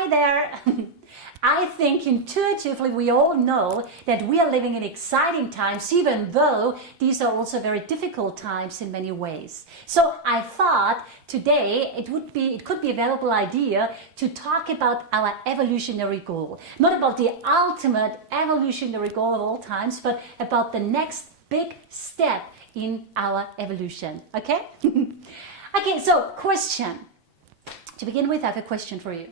Hi there! I think intuitively we all know that we are living in exciting times, even though these are also very difficult times in many ways. So I thought today it could be a valuable idea to talk about our evolutionary goal. Not about the ultimate evolutionary goal of all times, but about the next big step in our evolution. Okay? Okay, so question. To begin with, I have a question for you.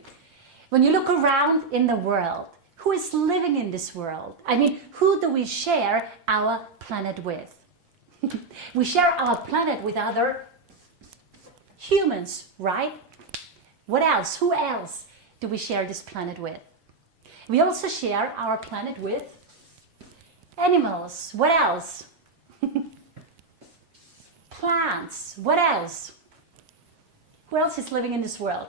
When you look around in the world, who is living in this world? I mean, who do we share our planet with? We share our planet with other humans, right? What else? Who else do we share this planet with? We also share our planet with animals. What else? Plants. What else? Who else is living in this world?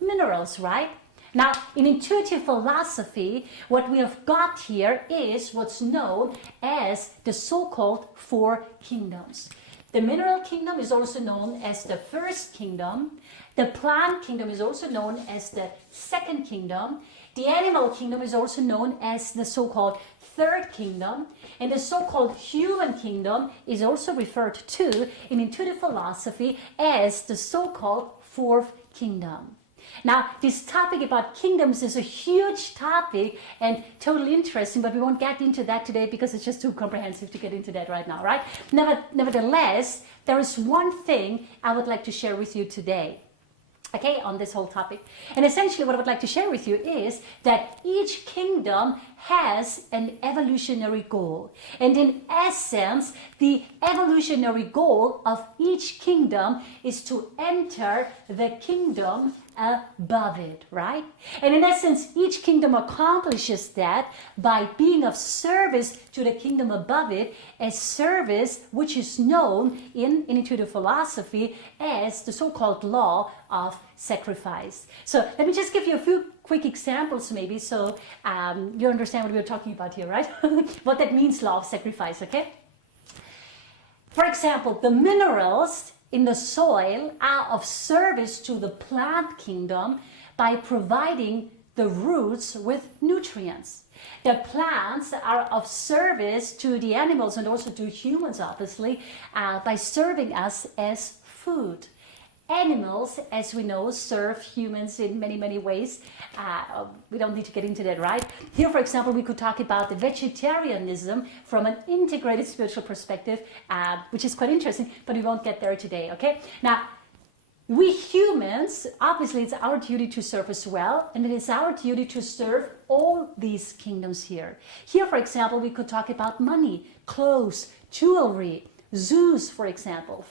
Minerals, right? Now, in intuitive philosophy, what we have got here is what's known as the so-called four kingdoms. The mineral kingdom is also known as the first kingdom. The plant kingdom is also known as the second kingdom. The animal kingdom is also known as the so-called third kingdom. And the so-called human kingdom is also referred to in intuitive philosophy as the so-called fourth kingdom. Now, this topic about kingdoms is a huge topic and totally interesting, but we won't get into that today because it's just too comprehensive to get into that right now, right? Nevertheless, there is one thing I would like to share with you today, okay, on this whole topic. And essentially what I would like to share with you is that each kingdom has an evolutionary goal. And in essence, the evolutionary goal of each kingdom is to enter the kingdom above it, right? And in essence, each kingdom accomplishes that by being of service to the kingdom above it, a service which is known in intuitive philosophy as the so-called law of sacrifice. So let me just give you a few quick examples maybe so you understand what we're talking about here, right? What that means, law of sacrifice, okay? For example, the minerals in the soil are of service to the plant kingdom by providing the roots with nutrients. The plants are of service to the animals and also to humans, obviously, by serving us as food. Animals, as we know, serve humans in many, many ways. We don't need to get into that, right? Here, for example, we could talk about the vegetarianism from an integrated spiritual perspective, which is quite interesting, but we won't get there today, okay? Now, we humans, obviously, it's our duty to serve as well, and it is our duty to serve all these kingdoms here. Here, for example, we could talk about money, clothes, jewelry, zoos, for example,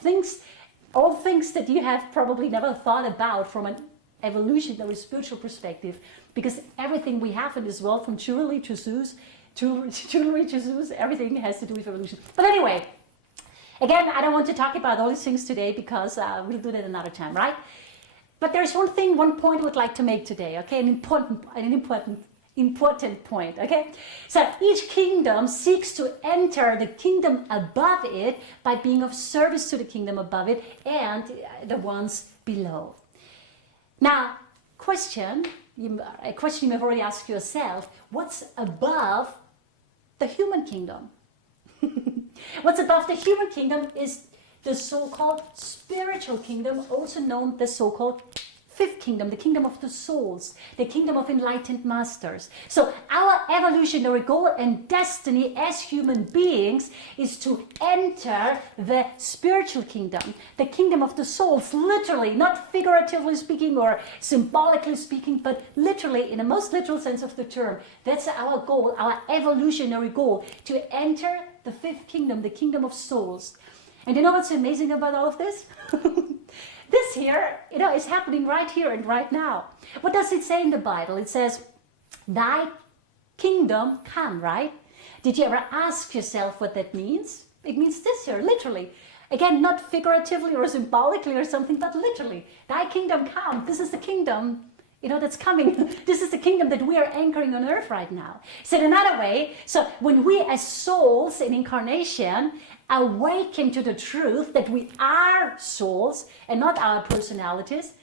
all things that you have probably never thought about from an evolutionary spiritual perspective, because everything we have in this world, from jewelry to zoos, everything has to do with evolution. But anyway, again, I don't want to talk about all these things today because we'll do that another time, right? But there's one point I would like to make today, okay? An important point, okay? So each kingdom seeks to enter the kingdom above it by being of service to the kingdom above it and the ones below. Now, a question you may have already asked yourself: what's above the human kingdom? What's above the human kingdom is the so-called spiritual kingdom, also known the so-called fifth kingdom, the kingdom of the souls, the kingdom of enlightened masters. So our evolutionary goal and destiny as human beings is to enter the spiritual kingdom, the kingdom of the souls, literally, not figuratively speaking or symbolically speaking, but literally, in the most literal sense of the term. That's our goal, our evolutionary goal, to enter the fifth kingdom, the kingdom of souls. And you know what's amazing about all of this? This here, is happening right here and right now. What does it say in the Bible? It says, thy kingdom come, right? Did you ever ask yourself what that means? It means this here, literally. Again, not figuratively or symbolically or something, but literally. Thy kingdom come. This is the kingdom, that's coming. This is the kingdom that we are anchoring on earth right now. Said another way, so when we as souls in incarnation awaken to the truth that we are souls and not our personalities,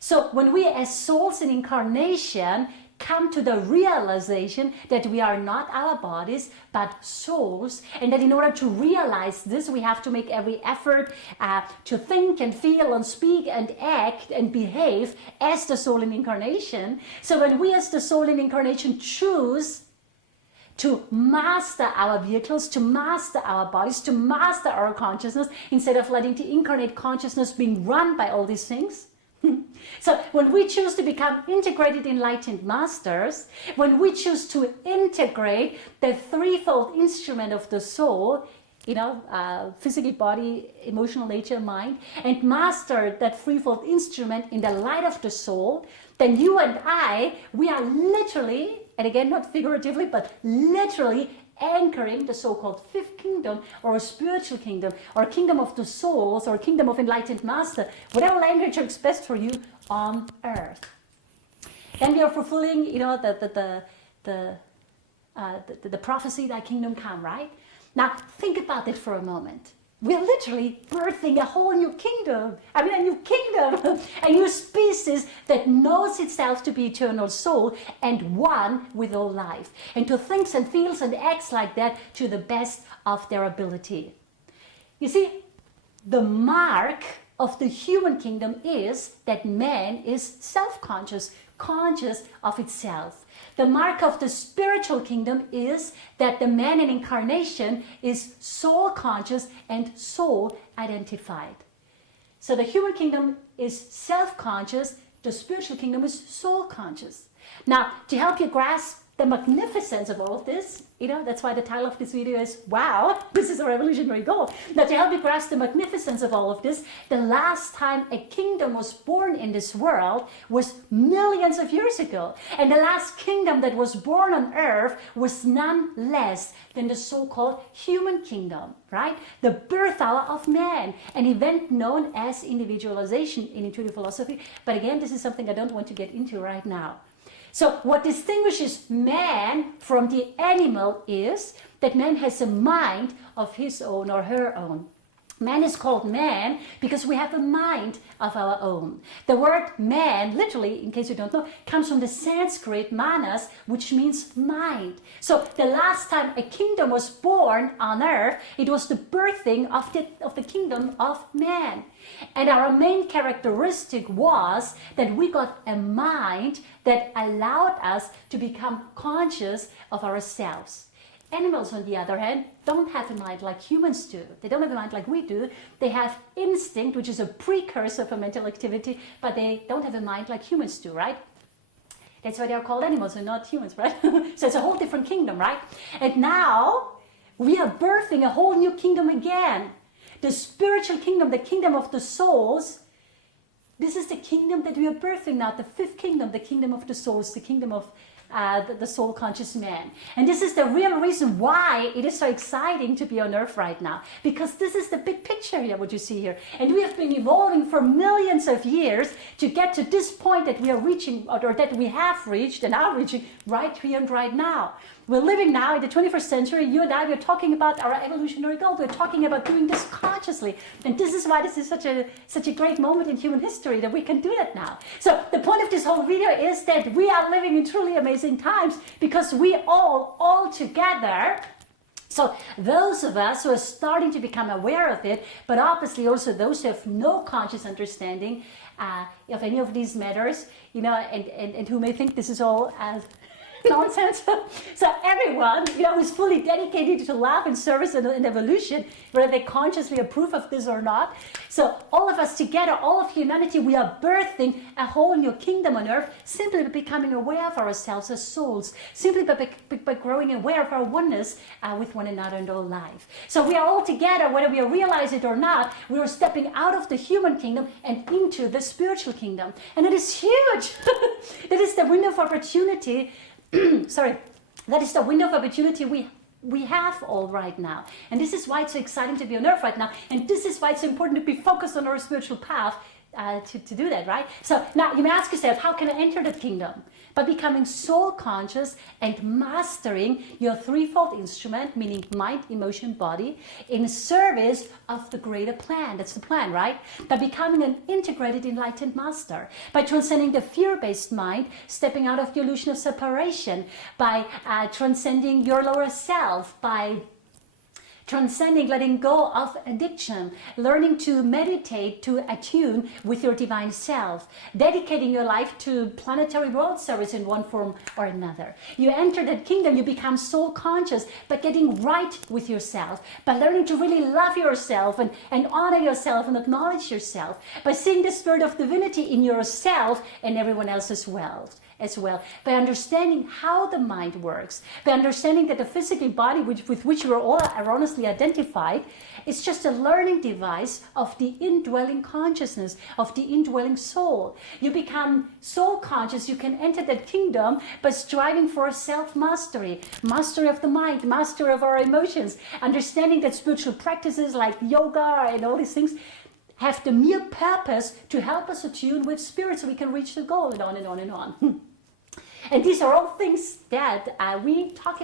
So when we as souls in incarnation come to the realization that we are not our bodies but souls, and that in order to realize this we have to make every effort to think and feel and speak and act and behave as the soul in incarnation. So when we as the soul in incarnation choose to master our vehicles, to master our bodies, to master our consciousness, instead of letting the incarnate consciousness being run by all these things. So when we choose to become integrated enlightened masters, when we choose to integrate the threefold instrument of the soul, physical, body, emotional nature, mind, and master that threefold instrument in the light of the soul, then you and I, we are literally, and again not figuratively, but literally anchoring the so-called fifth kingdom, or a spiritual kingdom, or kingdom of the souls, or kingdom of enlightened master, whatever language works best for you, on earth. Then we are fulfilling, the prophecy, thy kingdom come, right? Now think about it for a moment. We're literally birthing a whole new kingdom. I mean, a new kingdom, a new species that knows itself to be eternal soul and one with all life, and to thinks and feels and acts like that to the best of their ability. You see, the mark of the human kingdom is that man is self-conscious, conscious of itself. The mark of the spiritual kingdom is that the man in incarnation is soul conscious and soul identified. So the human kingdom is self-conscious, the spiritual kingdom is soul conscious. Now, to help you grasp the magnificence of all of this, that's why the title of this video is, wow, this is a revolutionary goal. Now, to help you grasp the magnificence of all of this, the last time a kingdom was born in this world was millions of years ago. And the last kingdom that was born on earth was none less than the so-called human kingdom, right? The birth hour of man, an event known as individualization in intuitive philosophy. But again, this is something I don't want to get into right now. So what distinguishes man from the animal is that man has a mind of his own or her own. Man is called man because we have a mind of our own. The word man, literally, in case you don't know, comes from the Sanskrit manas, which means mind. So the last time a kingdom was born on earth, it was the birthing of the kingdom of man. And our main characteristic was that we got a mind that allowed us to become conscious of ourselves. Animals, on the other hand, don't have a mind like humans do. They don't have a mind like we do. They have instinct, which is a precursor for mental activity, but they don't have a mind like humans do, right? That's why they are called animals and not humans, right? So it's a whole different kingdom, right? And now we are birthing a whole new kingdom again. The spiritual kingdom, the kingdom of the souls. This is the kingdom that we are birthing now, the fifth kingdom, the kingdom of the souls, the kingdom of the soul conscious man. And this is the real reason why it is so exciting to be on earth right now, because this is the big picture here, what you see here. And we have been evolving for millions of years to get to this point that we are reaching, or that we have reached and are reaching right here and right now. We're living now in the 21st century. You and I, we're talking about our evolutionary goal. We're talking about doing this consciously. And this is why this is such a great moment in human history, that we can do that now. So the point of this whole video is that we are living in truly amazing times, because we all together, so those of us who are starting to become aware of it, but obviously also those who have no conscious understanding of any of these matters, and who may think this is all nonsense. So everyone, who's fully dedicated to love and service and evolution, whether they consciously approve of this or not. So all of us together, all of humanity, we are birthing a whole new kingdom on earth, simply by becoming aware of ourselves as souls, simply by growing aware of our oneness with one another and all life. So we are all together, whether we realize it or not, we are stepping out of the human kingdom and into the spiritual kingdom. And it is huge. That is the window of opportunity. That is the window of opportunity we have all right now. And this is why it's so exciting to be on earth right now. And this is why it's so important to be focused on our spiritual path to do that, right? So now you may ask yourself, how can I enter the kingdom? By becoming soul conscious and mastering your threefold instrument, meaning mind, emotion, body, in service of the greater plan. That's the plan, right? By becoming an integrated, enlightened master, by transcending the fear-based mind, stepping out of the illusion of separation, by transcending your lower self, by transcending, letting go of addiction, learning to meditate, to attune with your divine self, dedicating your life to planetary world service in one form or another. You enter that kingdom, you become soul conscious by getting right with yourself, by learning to really love yourself and honor yourself and acknowledge yourself, by seeing the spirit of divinity in yourself and everyone else as well, by understanding how the mind works, by understanding that the physical body with which we are all erroneously identified is just a learning device of the indwelling consciousness, of the indwelling soul. You become soul conscious, you can enter that kingdom by striving for self-mastery, mastery of the mind, mastery of our emotions, understanding that spiritual practices like yoga and all these things have the mere purpose to help us attune with spirit so we can reach the goal, and on and on and on. And these are all things that we talk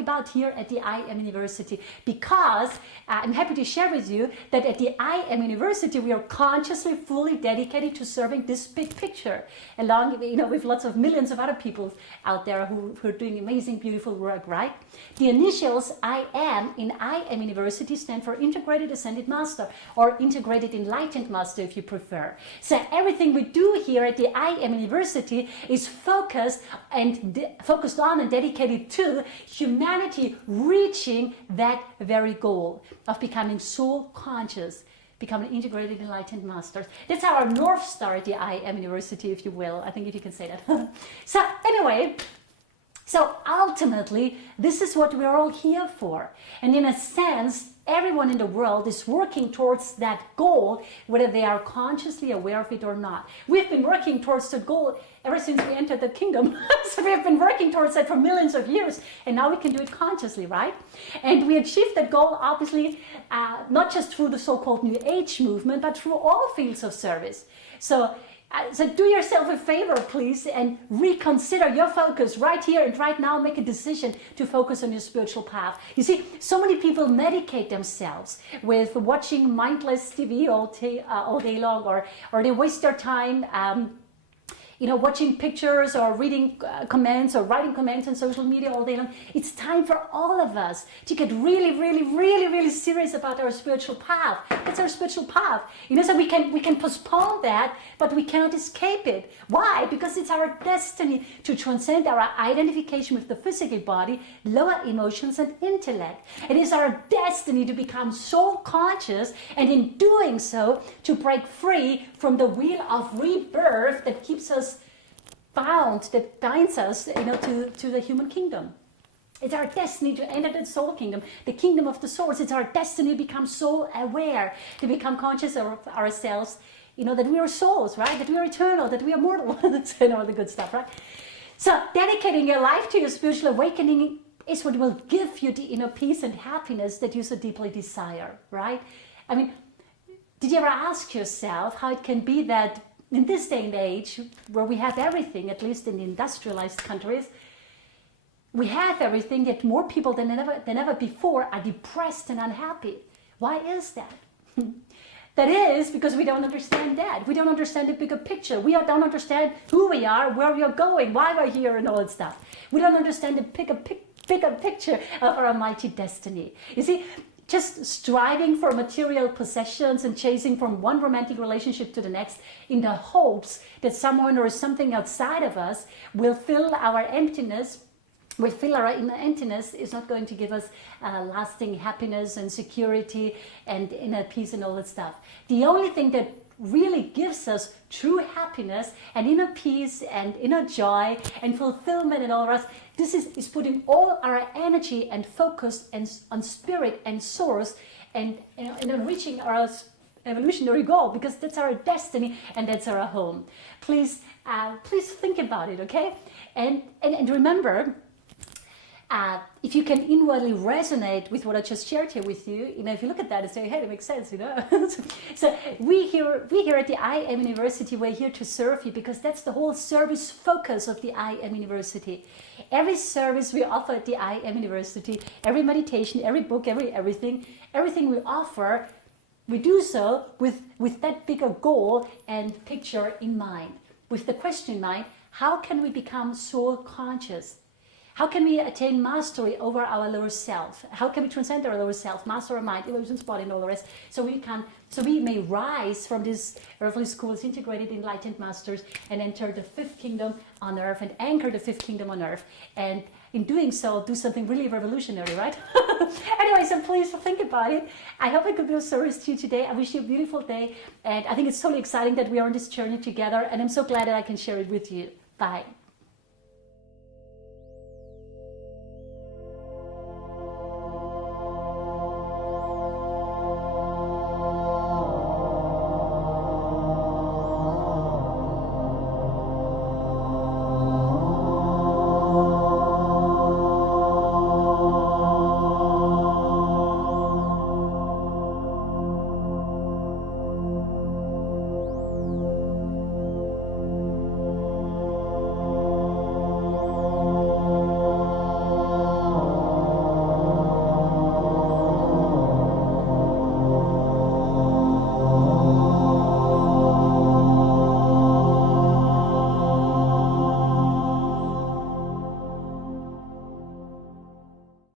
about here at the I Am University, because I'm happy to share with you that at the I Am University we are consciously, fully dedicated to serving this big picture, along with lots of millions of other people out there who are doing amazing, beautiful work, right? The initials I Am in I Am University stand for Integrated Ascended Master, or Integrated Enlightened Master if you prefer. So everything we do here at the I Am University is focused on and dedicated to humanity reaching that very goal of becoming soul conscious, becoming integrated enlightened masters. That's our North Star at the I Am University, if you will. I think if you can say that. So anyway, so ultimately, this is what we're all here for. And in a sense, everyone in the world is working towards that goal, whether they are consciously aware of it or not. We've been working towards the goal ever since we entered the kingdom. So we have been working towards that for millions of years, and now we can do it consciously, right? And we achieved that goal, obviously, not just through the so-called New Age movement, but through all fields of service. So do yourself a favor, please, and reconsider your focus right here and right now. Make a decision to focus on your spiritual path. You see, so many people medicate themselves with watching mindless TV all day long, or they waste their time watching pictures or reading comments or writing comments on social media all day long. It's time for all of us to get really, really, really, really serious about our spiritual path. That's our spiritual path. So we can postpone that, but we cannot escape it. Why? Because it's our destiny to transcend our identification with the physical body, lower emotions and intellect. It is our destiny to become soul conscious, and in doing so, to break free from the wheel of rebirth that keeps us bound, that binds us to the human kingdom. It's our destiny to enter the soul kingdom, the kingdom of the souls. It's our destiny to become soul aware, to become conscious of ourselves, that we are souls, right? That we are eternal, that we are mortal, and all the good stuff, right? So dedicating your life to your spiritual awakening is what will give you the inner peace and happiness that you so deeply desire, right? I mean, did you ever ask yourself how it can be that in this day and age, where we have everything, at least in the industrialized countries, we have everything, yet more people than ever before are depressed and unhappy? Why is that? That is because we don't understand that. We don't understand the bigger picture. We don't understand who we are, where we are going, why we're here, and all that stuff. We don't understand the bigger picture of our mighty destiny. You see, just striving for material possessions and chasing from one romantic relationship to the next in the hopes that someone or something outside of us will fill our emptiness, inner emptiness, is not going to give us lasting happiness and security and inner peace and all that stuff. The only thing that really gives us true happiness and inner peace and inner joy and fulfillment and all the rest, this is putting all our energy and focus on spirit and source and reaching our evolutionary goal, because that's our destiny and that's our home. Please think about it, okay? And remember, if you can inwardly resonate with what I just shared here with you, if you look at that and say, hey, that makes sense, So we here at the I Am University, we're here to serve you, because that's the whole service focus of the I Am University. Every service we offer at the I Am University, every meditation, every book, everything we offer, we do so with that bigger goal and picture in mind, with the question in mind: how can we become soul conscious? How can we attain mastery over our lower self? How can we transcend our lower self, master our mind, illusions, body, and all the rest, so we may rise from this earthly school as integrated, enlightened masters, and enter the fifth kingdom on earth, and anchor the fifth kingdom on earth, and in doing so, do something really revolutionary, right? Anyway, so please think about it. I hope I could be of service to you today. I wish you a beautiful day, and I think it's totally exciting that we are on this journey together, and I'm so glad that I can share it with you. Bye.